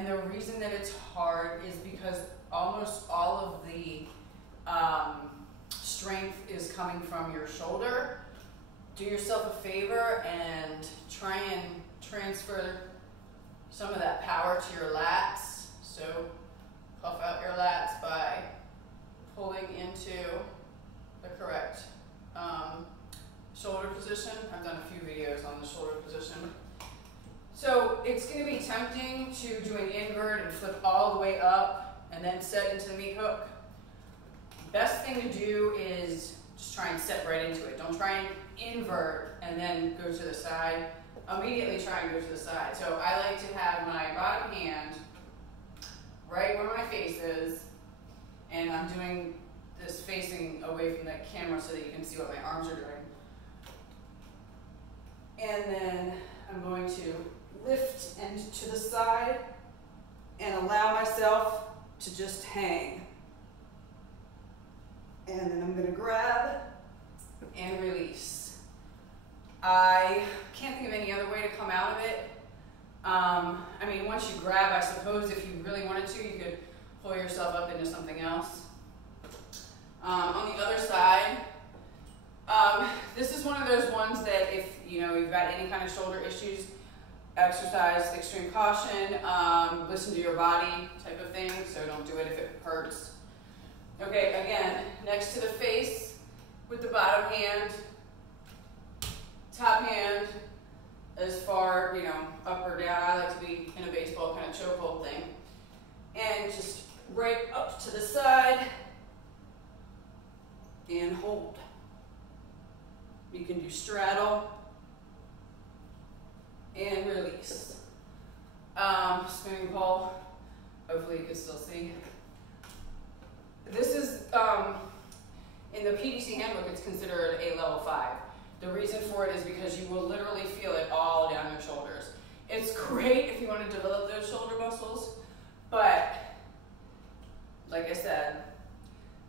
And the reason that it's hard is because almost all of the strength is coming from your shoulder. Do yourself a favor and try and transfer some of that power to your lats. So puff out your lats by pulling into the correct shoulder position. I've done a few videos on the shoulder position. So it's going to be tempting to do an invert and flip all the way up and then set into the meat hook. Best thing to do is just try and step right into it. Don't try and invert and then go to the side. Immediately try and go to the side. So I like to have my bottom hand right where my face is, and I'm doing this facing away from the camera so that you can see what my arms are doing. And then I'm going to lift and to the side and allow myself to just hang. And then I'm going to grab and release. I can't think of any other way to come out of it. I mean, once you grab, I suppose if you really wanted to, you could pull yourself up into something else. On the other side, this is one of those ones that if you've got any kind of shoulder issues, exercise extreme caution, listen to your body type of thing, so don't do it if it hurts. Okay, again, next to the face with the bottom hand, top hand as far, up or down. I like to be in a baseball kind of chokehold thing. And just right up to the side and hold. You can do straddle and release. Swimming pole, hopefully you can still see. This is, in the PDC handbook, it's considered a level 5. The reason for it is because you will literally feel it all down your shoulders. It's great if you want to develop those shoulder muscles, but like I said,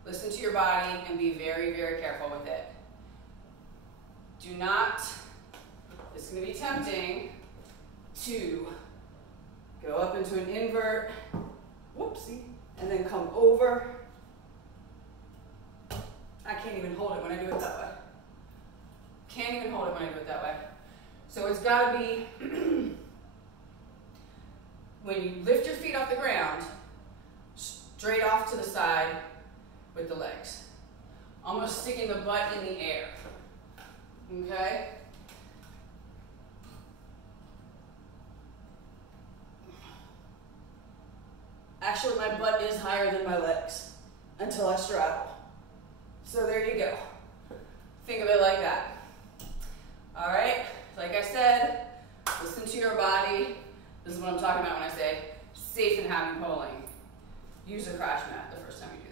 listen to your body and be very, very careful with it. Do not, it's going to be tempting to go up into an invert, whoopsie, and then come over. I can't even hold it when I do it that way. Can't even hold it when I do it that way. So it's got to be, when you lift your feet off the ground, straight off to the side with the legs. Almost sticking the butt in the air. Okay? Actually, my butt is higher than my legs until I straddle. So there you go. Think of it like that. All right, like I said, listen to your body. This is what I'm talking about when I say safe and happy pulling. Use a crash mat the first time you do that.